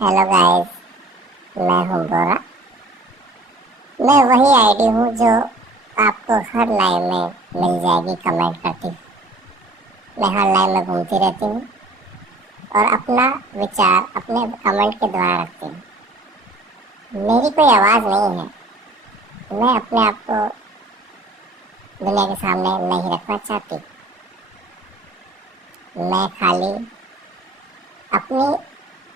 Hello guys, मैं हूँ गोरा। मैं वही आईडी हूँ जो आपको हर लाइन में मिल जाएगी कमेंट करती। मैं हर लाइन में घूमती रहती हूँ और अपना विचार अपने कमेंट के द्वारा रखती हूँ। मेरी कोई आवाज़ नहीं है। मैं अपने आप को दुनिया के सामने नहीं रखना चाहती। मैं खाली अपनी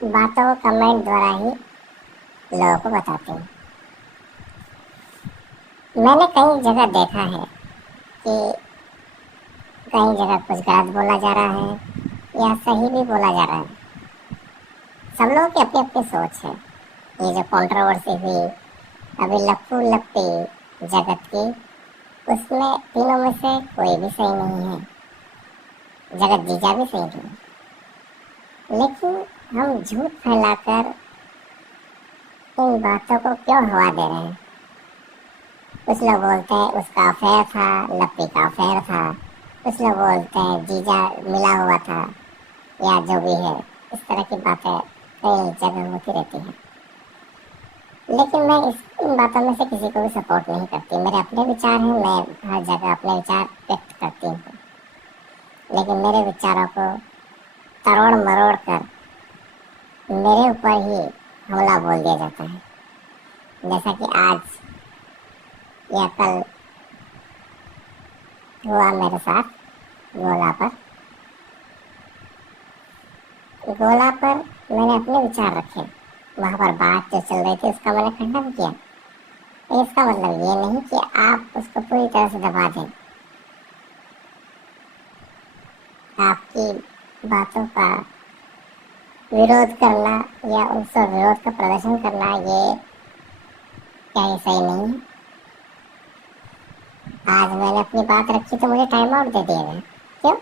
बातों को कमेंट द्वारा ही लोगों को बताती हूँ। मैंने कई जगह देखा है कि कई जगह कुछ गलत बोला जा रहा है या सही भी बोला जा रहा है। सब लोगों की अपनी अपनी सोच है। ये जो कंट्रोवर्सी हुई अभी लप्पू लप्पी जगत की, उसमें तीनों में से कोई भी सही नहीं है। जगत जीजा भी सही नहीं, लेकिन हम झूठ फैलाकर इन बातों को क्यों हवा दे रहे हैं। कुछ लोग बोलते हैं उसका अफेयर था, लप्पी का अफेयर था। कुछ लोग बोलते हैं जीजा मिला हुआ था या जो भी है। इस तरह की बातें कई जगह होती रहती हैं, लेकिन मैं इन बातों में से किसी को भी सपोर्ट नहीं करती। मेरे अपने विचार हैं, मैं हर जगह अपने विचार व्यक्त करती हूँ, लेकिन मेरे विचारों को तरोड़ मरोड़ कर मेरे ऊपर ही हमला बोल दिया जाता है। जैसा कि आज या कल हुआ मेरे साथ गोला पर। गोला पर मैंने अपने विचार रखे, वहाँ पर बात जो चल रही थी उसका मैंने खंडन किया। इसका मतलब ये नहीं कि आप उसको पूरी तरह से दबा दें। आपकी बातों का विरोध करना या उसका विरोध का प्रदर्शन करना, ये क्या ये सही नहीं है? आज मैंने अपनी बात रखी तो मुझे टाइम आउट दे दिया गया। क्यों?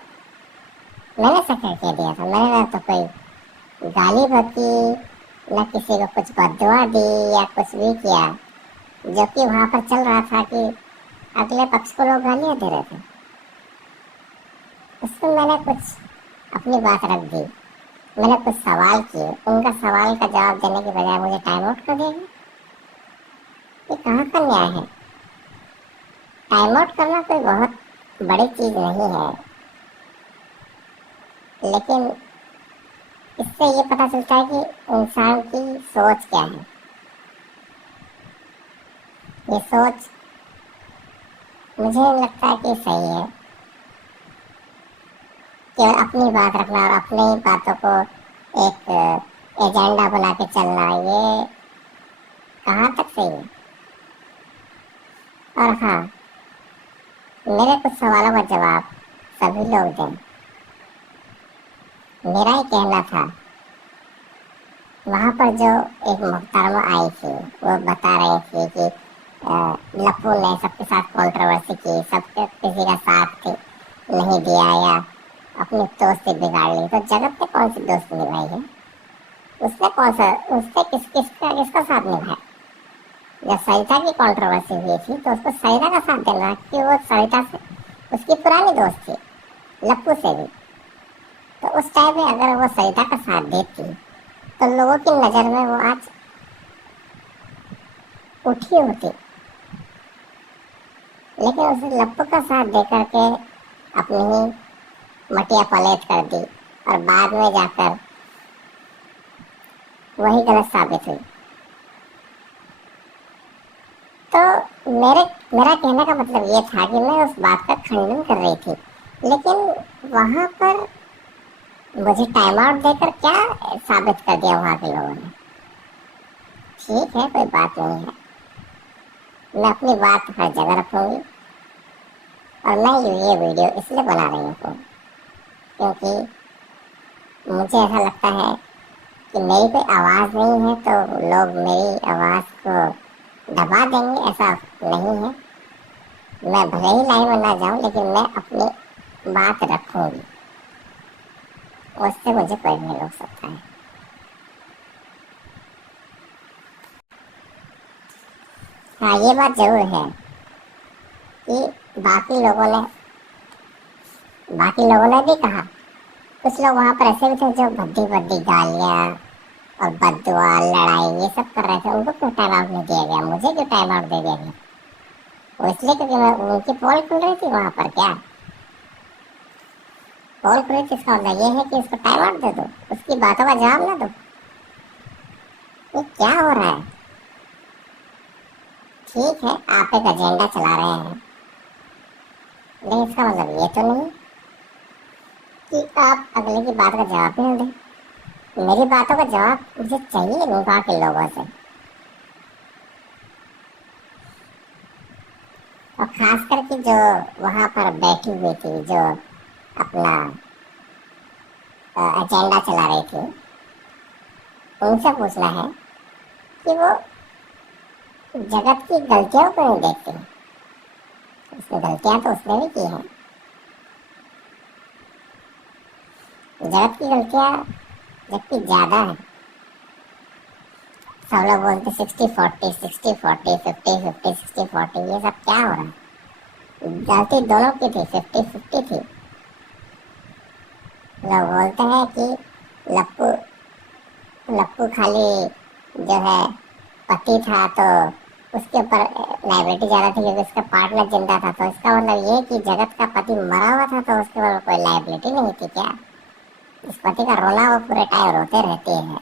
मैंने ऐसा क्या कह दिया था? मैंने ना तो कोई गाली बकी, न किसी को कुछ बददुआ दी या कुछ भी किया। जो कि वहां पर चल रहा था कि अगले पक्ष को लोग गालियां दे रहे थे, उसमें मैंने कुछ अपनी बात रख दी। मैंने कुछ सवाल किए, उनका सवाल का जवाब देने के बजाय मुझे टाइम आउट कर दिया। ये कहाँ का न्याय है? टाइम आउट करना कोई बहुत बड़ी चीज नहीं है, लेकिन इससे ये पता चलता है कि इंसान की सोच क्या है। ये सोच मुझे लगता है कि सही है। केवल अपनी बात रखना और अपनी बातों को एक एजेंडा बना के चलना, ये कहाँ तक सही है? और हाँ, मेरे कुछ सवालों का जवाब सभी लोग दें। मेरा ही कहना था, वहाँ पर जो एक मुहतरमा आई थी वो बता रही थी कि लप्पू ने सबके साथ कंट्रोवर्सी की, सबके किसी का साथ नहीं दिया या अपनी दोस्ती बिगाड़ ली। तो जगत ने कौन सी दोस्ती निभाई है? उसने कौन सा, उसने किसका साथ निभाया? जब सरिता की कंट्रोवर्सी हुई थी तो उसको सरिता का साथ देना, कि वो सरिता से उसकी पुरानी दोस्त थी, लप्पू से भी। तो उस टाइम में अगर वो सरिता का साथ देती तो लोगों की नजर में वो आज उठी होती, लेकिन उसने लप्पू का साथ देकर के अपनी ही मटिया पलेट कर दी और बाद में जाकर वही गलत साबित हुई। तो मेरा कहने का मतलब ये था कि मैं उस बात का खंडन कर रही थी, लेकिन वहां पर मुझे टाइम आउट देकर क्या साबित कर दिया वहां के लोगों ने? ठीक है, कोई बात नहीं है। मैं अपनी बात हर जगह रखूंगी और मैं ये वीडियो इसलिए बना रही हूँ क्योंकि मुझे ऐसा लगता है कि मेरी कोई आवाज़ नहीं है तो लोग मेरी आवाज़ को दबा देंगे, ऐसा नहीं है। मैं भले ही लाइन में ना जाऊं, लेकिन मैं अपनी बात रखूंगी, उससे मुझे कोई नहीं रोक सकता है। हाँ, ये बात जरूर है कि बाकी लोगों ने भी कहा। कुछ लोग वहां पर ऐसे भी थे जो भद्दी भद्दी गालियां और बददुआ लड़ाई ये सब कर रहे थे, उनको क्यों टाइम आउट नहीं दिया गया? मुझे क्यों टाइम आउट दे दिया गया? वो इसलिए क्योंकि मैं उनकी पोल खुल रही थी वहां पर। क्या पोल खुल रही थी इसका मतलब ये है कि उसको टाइम आउट दे दो, उसकी बातों का जवाब ना दो? ये क्या हो रहा है? ठीक है आप एक एजेंडा चला रहे हैं, लेकिन इसका मतलब ये तो नहीं कि आप अगले की बात का जवाब भी नहीं दें। मेरी बातों का जवाब मुझे चाहिए वहाँ के लोगों से, और खास करके जो वहां पर बैठी हुई थी, जो अपना एजेंडा चला रही थी, उनसे पूछना है कि वो जगत की गलतियों को नहीं देखती। उसने गलतियां तो उसने भी की हैं, जगत की गलतियां जबकि ज्यादा है। सब लोग बोलते 60-40 60-40 50-50 60-40, ये सब क्या हो रहा है? गलती दोनों की थी, 50-50 थी। लोग बोलते हैं कि लप्पू लप्पू खाली जो है पति था तो उसके ऊपर लाइबिलिटी ज्यादा थी क्योंकि उसका पार्टनर जिंदा था। तो इसका मतलब ये कि जगत का पति मरा हुआ था तो उसके ऊपर कोई लाइबिलिटी नहीं थी क्या? इस पति का रोना वो पूरे टाइम रोते रहते हैं,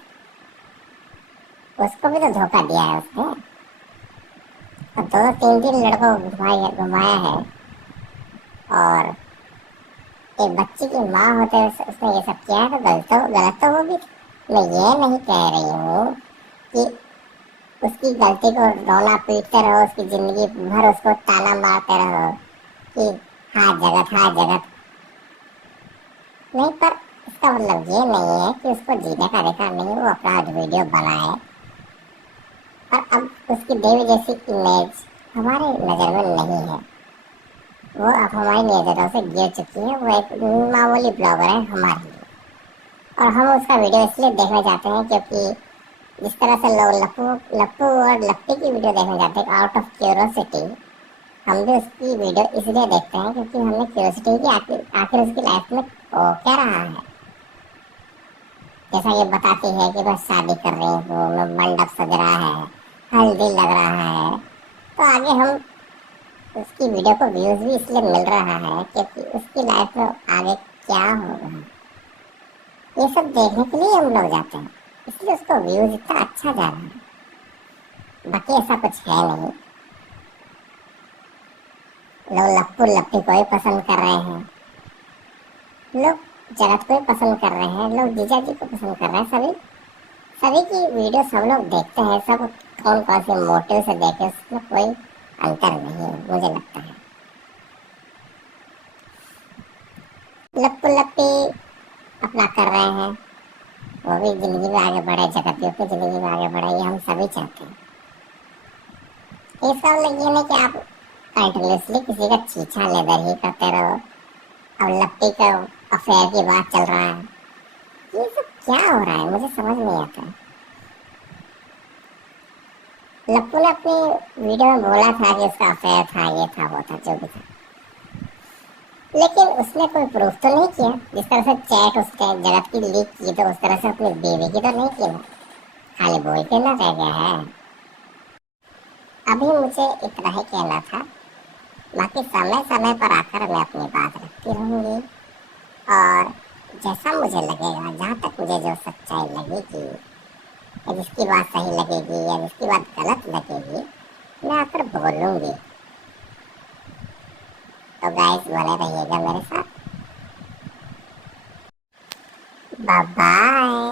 उसको भी तो धोखा दिया है उसने, और 2-3 लड़कों को घुमाया है, और एक बच्ची की माँ होते हुए उसने ये सब किया है, तो गलत तो वो भी। मैं ये नहीं कह रही हूँ कि उसकी गलती को रोना पीटते रहो, उसकी जिंदगी भर उसको ताना मारते रहो कि हाँ जगत नहीं, पर इसका मतलब ये नहीं है कि उसको जीने का अधिकार नहीं, वो अपना वीडियो बनाए, और अब उसकी देवी जैसी इमेज हमारे नजर में नहीं है, वो अब हमारी नजरों से गिर चुकी है। वो एक मामूली ब्लॉगर है हमारे लिए, और हम उसका वीडियो इसलिए देखने जाते हैं क्योंकि जिस तरह से लोग लप्पू और लप्पी की वीडियो देखने जाते हैं आउट ऑफ क्यूरोसिटी, हम भी उसकी वीडियो इसलिए देखते हैं क्योंकि हमने क्यूरोसिटी की आखिर उसकी लाइफ में क्या रहा है। जैसा ये बताती है कि बस शादी कर रही हूँ, मंडप सज रहा है, हल्दी लग रहा है, तो आगे हम उसकी वीडियो को व्यूज भी इसलिए मिल रहा है क्योंकि उसकी लाइफ में आगे क्या होगा ये सब देखने के लिए हम लोग जाते हैं, इसलिए उसको व्यूज इतना अच्छा जा रहा है। बाकी ऐसा कुछ है नहीं, लोग लप्पू लप्पी को ही पसंद कर रहे हैं, लोग जगत को ही पसंद कर रहे हैं, लोग जीजा जी को पसंद कर रहे हैं। सभी की वीडियो सब लोग देखते हैं, सब कौन कौन से मोटिव से देखे उसमें कोई अंतर नहीं है मुझे लगता है। लप्पू लप्पी अपना कर रहे हैं, वो भी जिंदगी में आगे बढ़े, जगत भी अपनी जिंदगी में आगे बढ़े, ये हम सभी चाहते हैं। इसका मतलब ये नहीं कि आप कंटिन्यूसली किसी का छीछा लेदर ही करते रहो। अब लप्पी का अफेयर की बात चल रहा है, ये सब क्या हो रहा है मुझे समझ नहीं आता। लप्पू ने अपनी वीडियो में बोला था कि उसका अफेयर था, ये था वो था जो भी था, लेकिन उसने कोई प्रूफ तो नहीं किया। जिस तरह से चैट उसने जगत की लीक की तो उस तरह से अपनी बीवी की तो नहीं की ना, खाली बोल के ना रह गया है। अभी मुझे इतना ही कहना था, बाकी समय समय पर आकर मैं अपनी बात रखती रहूंगी, और जैसा मुझे लगेगा, जहाँ तक मुझे जो सच्चाई लगेगी या जिसकी बात सही लगेगी या जिसकी बात गलत लगेगी, मैं आकर बोलूंगी। तो गाइस बने रहिएगा मेरे साथ। Bye bye.